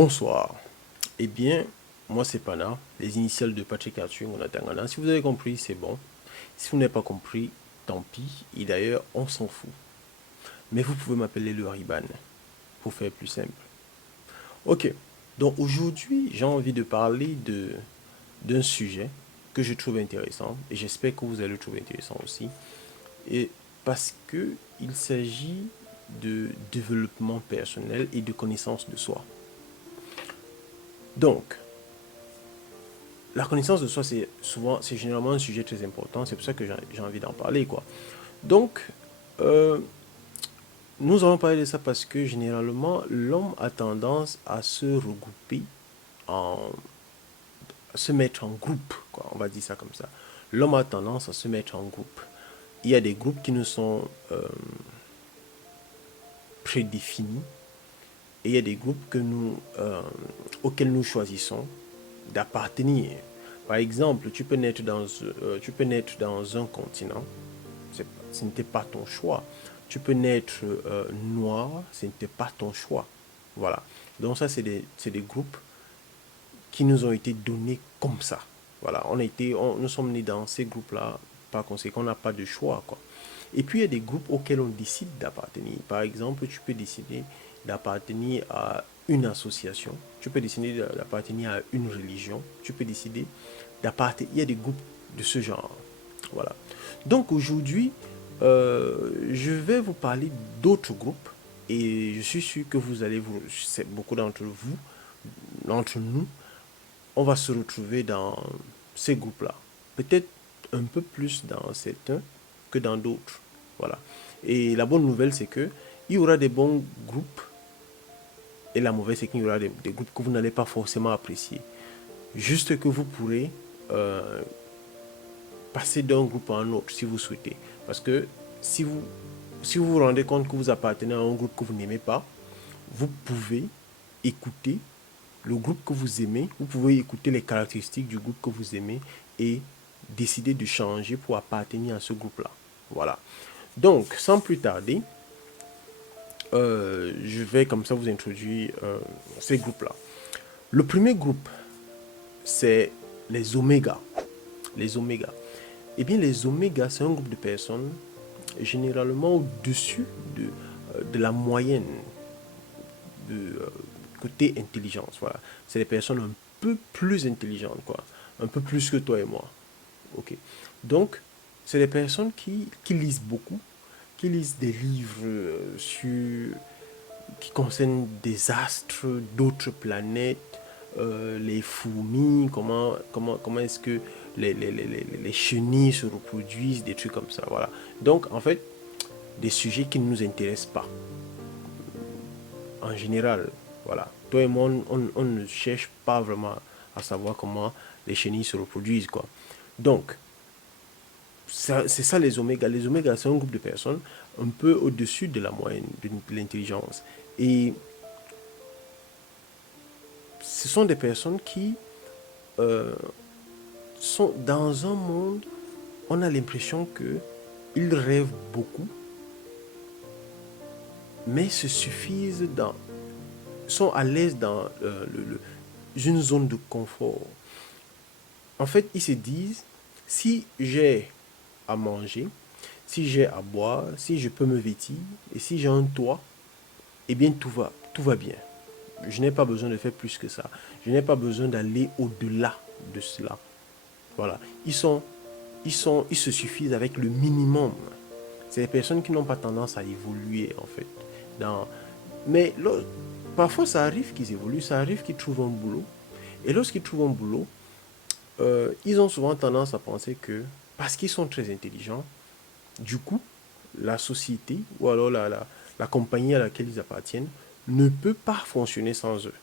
Bonsoir. Eh bien, moi c'est Pana, les initiales de Patrick Arthur, on attend un. Si vous avez compris, c'est bon. Si vous n'avez pas compris, tant pis. Et d'ailleurs, on s'en fout. Mais vous pouvez m'appeler le Hariban, pour faire plus simple. Ok. Donc aujourd'hui, j'ai envie de parler d'un sujet que je trouve intéressant. Et j'espère que vous allez le trouver intéressant aussi. Et parce que il s'agit de développement personnel et de connaissance de soi. Donc, la connaissance de soi, c'est généralement un sujet très important. C'est pour ça que j'ai envie d'en parler, quoi. Donc, euh, nous allons parler de ça parce que généralement, l'homme a tendance à se regrouper, en, à se mettre en groupe, quoi. On va dire ça comme ça. L'homme a tendance à se mettre en groupe. Il y a des groupes qui nous sont prédéfinis et il y a des groupes auxquels nous choisissons d'appartenir. Par exemple, tu peux naître dans un continent, ce n'était pas ton choix. Tu peux naître noir, ce n'était pas ton choix. Voilà. Donc ça, c'est des groupes qui nous ont été donnés comme ça. Voilà. Nous sommes nés dans ces groupes-là, par conséquent, on n'a pas de choix, quoi. Et puis, il y a des groupes auxquels on décide d'appartenir. Par exemple, tu peux décider d'appartenir à une association, tu peux décider d'appartenir à une religion, tu peux décider d'appartenir. Il y a des groupes de ce genre. Voilà. Donc aujourd'hui, je vais vous parler d'autres groupes et je suis sûr que beaucoup d'entre nous, on va se retrouver dans ces groupes-là. Peut-être un peu plus dans certains que dans d'autres. Voilà. Et la bonne nouvelle, c'est que il y aura des bons groupes et la mauvaise, c'est qu'il y aura des groupes que vous n'allez pas forcément apprécier. Juste que vous pourrez passer d'un groupe à un autre si vous souhaitez. Parce que si vous si vous vous rendez compte que vous appartenez à un groupe que vous n'aimez pas, vous pouvez écouter le groupe que vous aimez, vous pouvez écouter les caractéristiques du groupe que vous aimez et décider de changer pour appartenir à ce groupe-là. Voilà. Donc, sans plus tarder, je vais comme ça vous introduire ces groupes-là. Le premier groupe, c'est les omégas. Les omégas. Eh bien, les omégas, c'est un groupe de personnes généralement au-dessus de la moyenne de côté intelligence. Voilà. C'est des personnes un peu plus intelligentes, quoi. Un peu plus que toi et moi. Ok. Donc, c'est des personnes qui lisent beaucoup, qui lisent des livres qui concernent des astres, d'autres planètes, les fourmis, comment est-ce que les chenilles se reproduisent, des trucs comme ça. Voilà. Donc, en fait, des sujets qui ne nous intéressent pas en général. Voilà. Toi et moi, on ne cherche pas vraiment à savoir comment les chenilles se reproduisent, quoi. Donc, c'est ça les omégas. Les omégas, c'est un groupe de personnes un peu au-dessus de la moyenne de l'intelligence. Et ce sont des personnes qui euh, sont dans un monde, on a l'impression que ils rêvent beaucoup, mais se suffisent sont à l'aise dans une zone de confort. En fait, ils se disent, si j'ai à manger, si j'ai à boire, si je peux me vêtir, et si j'ai un toit, eh bien tout va bien. Je n'ai pas besoin de faire plus que ça. Je n'ai pas besoin d'aller au-delà de cela. Voilà. Ils se suffisent avec le minimum. C'est des personnes qui n'ont pas tendance à évoluer, en fait. Dans... Mais parfois, ça arrive qu'ils évoluent, ça arrive qu'ils trouvent un boulot. Et lorsqu'ils trouvent un boulot, ils ont souvent tendance à penser que, parce qu'ils sont très intelligents, du coup, la société ou alors la compagnie à laquelle ils appartiennent ne peut pas fonctionner sans eux.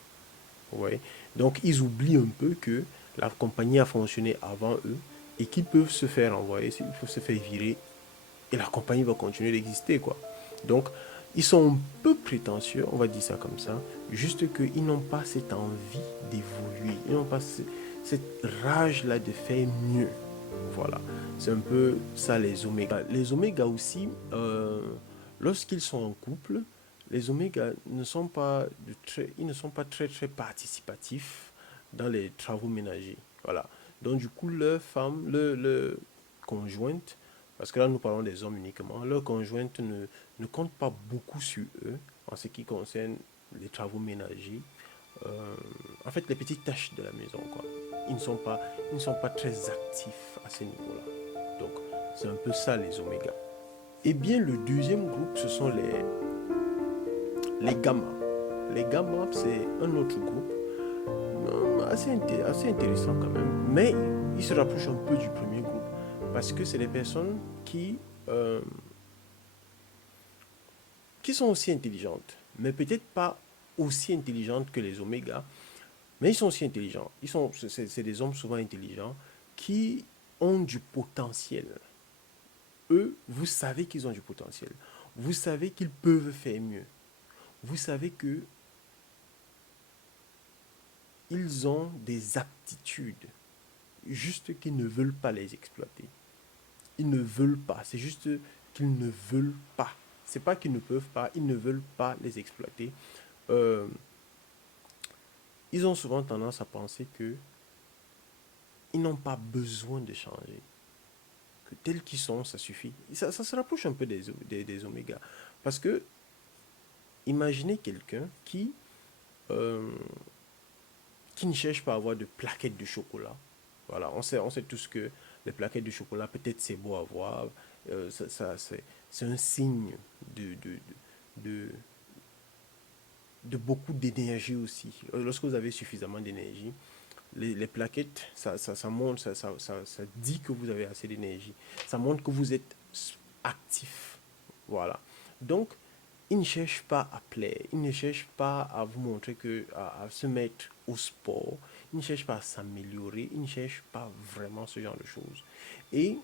Ouais. Donc, ils oublient un peu que la compagnie a fonctionné avant eux et qu'ils peuvent se faire envoyer, ils peuvent se faire virer et la compagnie va continuer d'exister, quoi. Donc, ils sont un peu prétentieux, on va dire ça comme ça, juste qu'ils n'ont pas cette envie d'évoluer, ils n'ont pas cette rage-là de faire mieux. Voilà, c'est un peu ça les omégas. Les omégas aussi, lorsqu'ils sont en couple, les omégas ne sont pas ils ne sont pas très très participatifs dans les travaux ménagers. Voilà. Donc du coup, leur femme, le conjointe, parce que là nous parlons des hommes uniquement, leur conjointe ne compte pas beaucoup sur eux en ce qui concerne les travaux ménagers. Euh, En fait, les petites tâches de la maison, quoi. Ils ne sont pas très actifs à ce niveau-là. Donc, c'est un peu ça les omégas. Et bien, le deuxième groupe, ce sont les gamma. Les gamma, c'est un autre groupe assez intéressant quand même, mais il se rapproche un peu du premier groupe parce que c'est des personnes euh, qui sont aussi intelligentes, mais peut-être pas aussi intelligentes que les omégas, mais ils sont aussi intelligents. C'est des hommes souvent intelligents qui ont du potentiel. Eux, vous savez qu'ils ont du potentiel. Vous savez qu'ils peuvent faire mieux. Vous savez que ils ont des aptitudes, juste qu'ils ne veulent pas les exploiter. Ils ne veulent pas, c'est juste qu'ils ne veulent pas. C'est pas qu'ils ne peuvent pas, ils ne veulent pas les exploiter. Euh, Ils ont souvent tendance à penser que ils n'ont pas besoin de changer, que tels qu'ils sont, ça suffit. Ça se rapproche un peu des omégas. Parce que imaginez quelqu'un euh, qui ne cherche pas à avoir de plaquettes de chocolat. Voilà, on sait tous que les plaquettes de chocolat, peut-être c'est beau à voir, c'est un signe de, de, de, de beaucoup d'énergie aussi. Lorsque vous avez suffisamment d'énergie, les plaquettes, ça montre, ça dit que vous avez assez d'énergie. Ça montre que vous êtes actif. Voilà. Donc, ils ne cherchent pas à plaire, ils ne cherchent pas à vous montrer à se mettre au sport, ils ne cherchent pas à s'améliorer, ils ne cherchent pas vraiment ce genre de choses. Et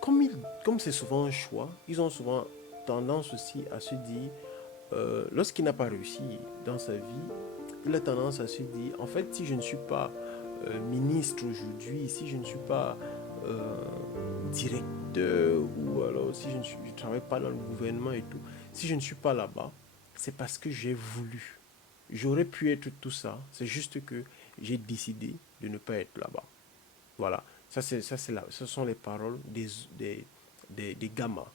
comme c'est souvent un choix, ils ont souvent tendance aussi à se dire, lorsqu'il n'a pas réussi dans sa vie, il a tendance à se dire, en fait, si je ne suis pas ministre aujourd'hui, si je ne suis pas euh, directeur, ou alors si je ne travaille pas dans le gouvernement et tout, si je ne suis pas là-bas, c'est parce que j'ai voulu. J'aurais pu être tout ça, c'est juste que j'ai décidé de ne pas être là-bas. Voilà, ce sont les paroles des gamins.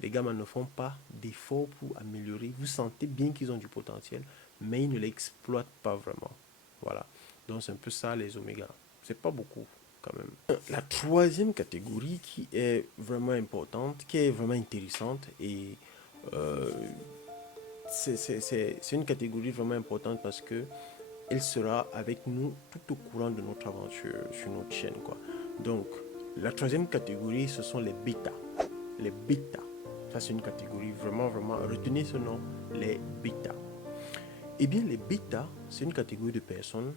Les gamins ne font pas d'efforts pour améliorer. Vous sentez bien qu'ils ont du potentiel, mais ils ne l'exploitent pas vraiment. Voilà. Donc c'est un peu ça les omégas. C'est pas beaucoup quand même. La troisième catégorie qui est vraiment importante, qui est vraiment intéressante et euh, c'est une catégorie vraiment importante parce que elle sera avec nous tout au courant de notre aventure sur notre chaîne, quoi. Donc, la troisième catégorie, ce sont les bêtas. Les bêtas. Ça, c'est une catégorie vraiment, vraiment. Retenez ce nom, les bêtas. Eh bien, les bêtas, c'est une catégorie de personnes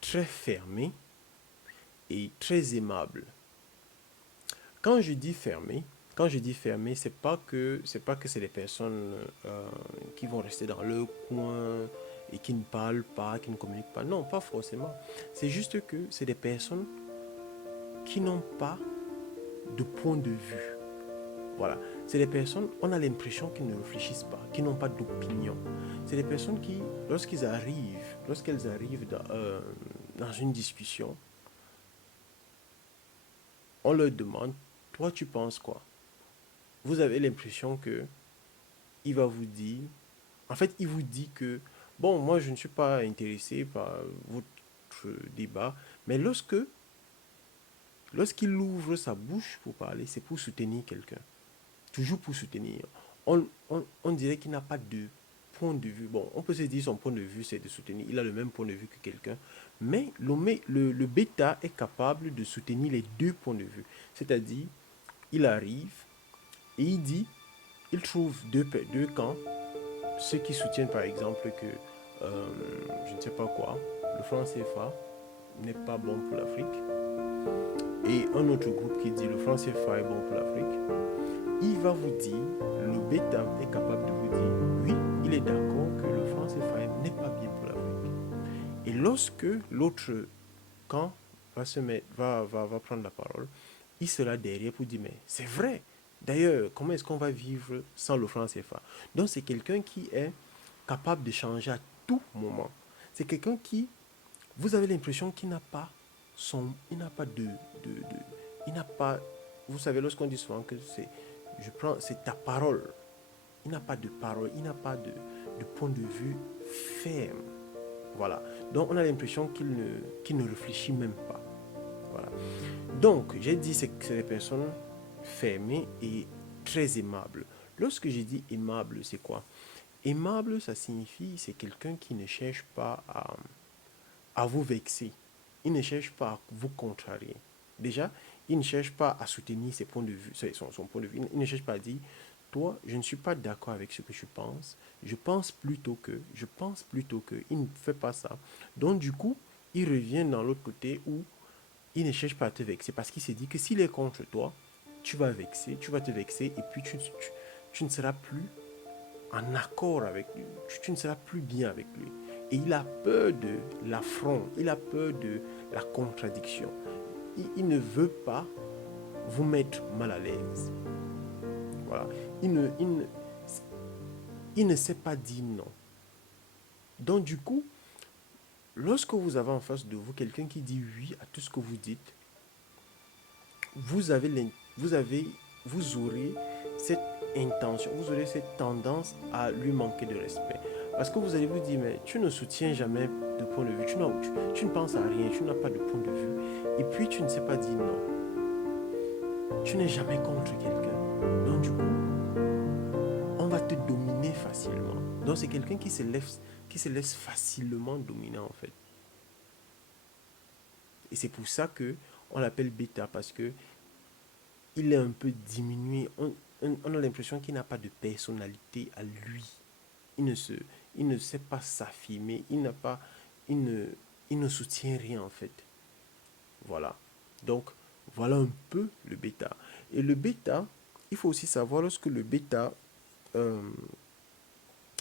très fermées et très aimables. Quand je dis fermé, c'est pas que c'est des personnes qui vont rester dans leur coin et qui ne parlent pas, qui ne communiquent pas. Non, pas forcément. C'est juste que c'est des personnes qui n'ont pas de point de vue. Voilà. C'est des personnes, on a l'impression qu'ils ne réfléchissent pas, qu'ils n'ont pas d'opinion. C'est des personnes qui, lorsqu'elles arrivent dans une discussion, on leur demande, toi tu penses quoi? Vous avez l'impression que il va vous dire, en fait, il vous dit que, bon, moi, je ne suis pas intéressé par votre débat, mais lorsqu'il ouvre sa bouche pour parler, c'est pour soutenir quelqu'un. Toujours pour soutenir. On dirait qu'il n'a pas de point de vue. Bon, on peut se dire son point de vue, c'est de soutenir. Il a le même point de vue que quelqu'un. Mais le bêta est capable de soutenir les deux points de vue. C'est-à-dire, il arrive et il dit, il trouve deux camps. Ceux qui soutiennent par exemple que, je ne sais pas quoi, le franc CFA n'est pas bon pour l'Afrique, et un autre groupe qui dit le franc CFA est bon pour l'Afrique, il va vous dire, le bêta est capable de vous dire, oui, il est d'accord que le franc CFA n'est pas bien pour l'Afrique. Et lorsque l'autre camp va prendre la parole, il sera derrière pour dire, mais c'est vrai, D'ailleurs, comment est-ce qu'on va vivre sans le franc CFA? Donc, c'est quelqu'un qui est capable de changer à tout moment. C'est quelqu'un qui, vous avez l'impression qu'il n'a pas il n'a pas il n'a pas, vous savez, lorsqu'on dit souvent que c'est ta parole. Il n'a pas de parole, il n'a pas de point de vue ferme. Voilà. Donc, on a l'impression qu'il ne réfléchit même pas. Voilà. Donc, j'ai dit que c'est des personnes fermées et très aimables. Lorsque j'ai dit aimable, c'est quoi? Aimable, ça signifie c'est quelqu'un qui ne cherche pas à vous vexer. Il ne cherche pas à vous contrarier. Déjà, il ne cherche pas à soutenir ses points de vue, son point de vue. Il ne cherche pas à dire, toi, je ne suis pas d'accord avec ce que tu penses. Je pense plutôt que. Il ne fait pas ça. Donc, du coup, il revient dans l'autre côté où il ne cherche pas à te vexer parce qu'il s'est dit que s'il est contre toi, tu vas te vexer et puis tu ne seras plus en accord avec lui. Tu ne seras plus bien avec lui. Et il a peur de l'affront, il a peur de la contradiction. Il ne veut pas vous mettre mal à l'aise. Voilà. Il ne, il, ne, il ne sait pas dire non. Donc du coup, lorsque vous avez en face de vous quelqu'un qui dit oui à tout ce que vous dites, vous avez, vous avez, vous aurez cette intention, vous aurez cette tendance à lui manquer de respect. Parce que vous allez vous dire, mais tu ne soutiens jamais de point de vue, tu ne penses à rien, tu n'as pas de point de vue, et puis tu ne sais pas dire non. Tu n'es jamais contre quelqu'un. Donc du coup, on va te dominer facilement. Donc c'est quelqu'un qui se laisse facilement dominer en fait. Et c'est pour ça que on l'appelle bêta parce que il est un peu diminué. On a l'impression qu'il n'a pas de personnalité à lui. Il ne, se, il ne sait pas s'affirmer. Il ne, il ne soutient rien en fait. Voilà. Donc, voilà un peu le bêta. Et le bêta, il faut aussi savoir lorsque le bêta euh,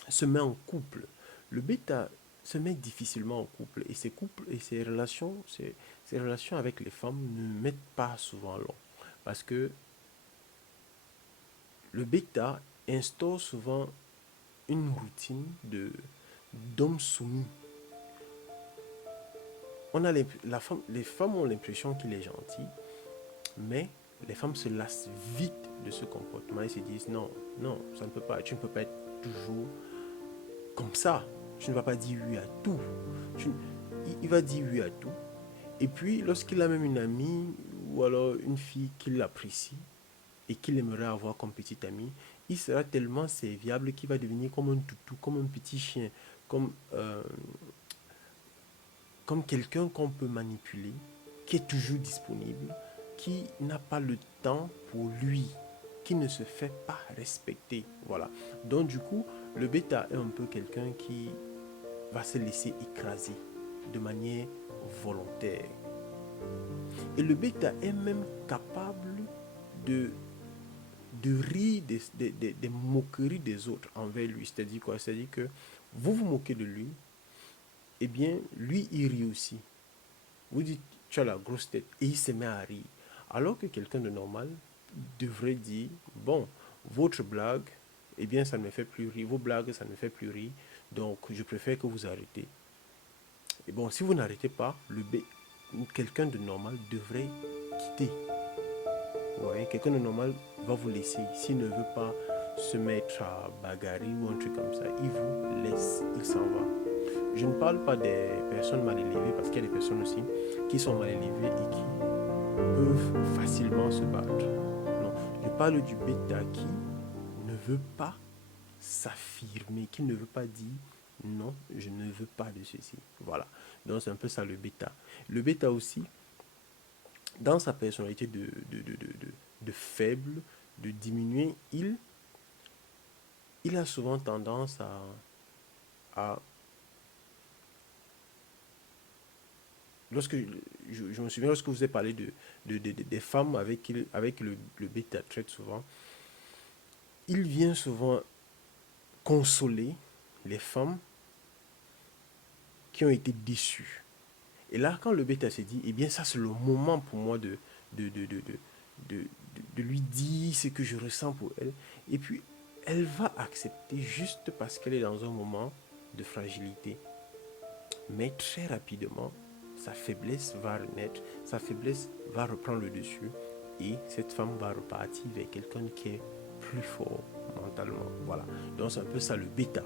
se met en couple. Le bêta se met difficilement en couple et ses relations avec les femmes ne mettent pas souvent long. Parce que le bêta instaure souvent une routine d'homme soumis. Les femmes ont l'impression qu'il est gentil, mais les femmes se lassent vite de ce comportement et se disent non, non, ça ne peut pas, tu ne peux pas être toujours comme ça. Tu ne vas pas dire oui à tout. Il va dire oui à tout. Et puis, lorsqu'il a même une amie ou alors une fille qu'il apprécie et qu'il aimerait avoir comme petite amie, il sera tellement serviable qu'il va devenir comme un toutou, comme un petit chien, comme, euh, comme quelqu'un qu'on peut manipuler, qui est toujours disponible, qui n'a pas le temps pour lui, qui ne se fait pas respecter. Voilà. Donc du coup, le bêta est un peu quelqu'un qui va se laisser écraser de manière volontaire. Et le bêta est même capable de, de rire des moqueries des autres envers lui. C'est-à-dire quoi? C'est-à-dire que vous vous moquez de lui, eh bien, lui, il rit aussi. Vous dites, tu as la grosse tête, et il se met à rire. Alors que quelqu'un de normal devrait dire, bon, votre blague, eh bien, ça ne me fait plus rire. Vos blagues, ça ne me fait plus rire. Donc, je préfère que vous arrêtez. Et bon, si vous n'arrêtez pas, quelqu'un de normal devrait quitter. Ouais, quelqu'un de normal va vous laisser. S'il ne veut pas se mettre à bagarrer ou un truc comme ça, il vous laisse, il s'en va. Je ne parle pas des personnes mal élevées parce qu'il y a des personnes aussi qui sont mal élevées et qui peuvent facilement se battre. Non, je parle du bêta qui ne veut pas s'affirmer, qui ne veut pas dire non, je ne veux pas de ceci. Voilà. Donc c'est un peu ça le bêta. Le bêta aussi, dans sa personnalité de faible, de diminuer, il a souvent tendance à lorsque je me souviens, lorsque vous avez parlé des femmes avec le bêta traite souvent, il vient souvent consoler les femmes qui ont été déçues. Et là, quand le bêta s'est dit, eh bien, ça, c'est le moment pour moi de, de, de, de, de lui dire ce que je ressens pour elle. Et puis, elle va accepter juste parce qu'elle est dans un moment de fragilité. Mais très rapidement, sa faiblesse va renaître, sa faiblesse va reprendre le dessus et cette femme va repartir vers quelqu'un qui est plus fort mentalement. Voilà. Donc c'est un peu ça le bêta.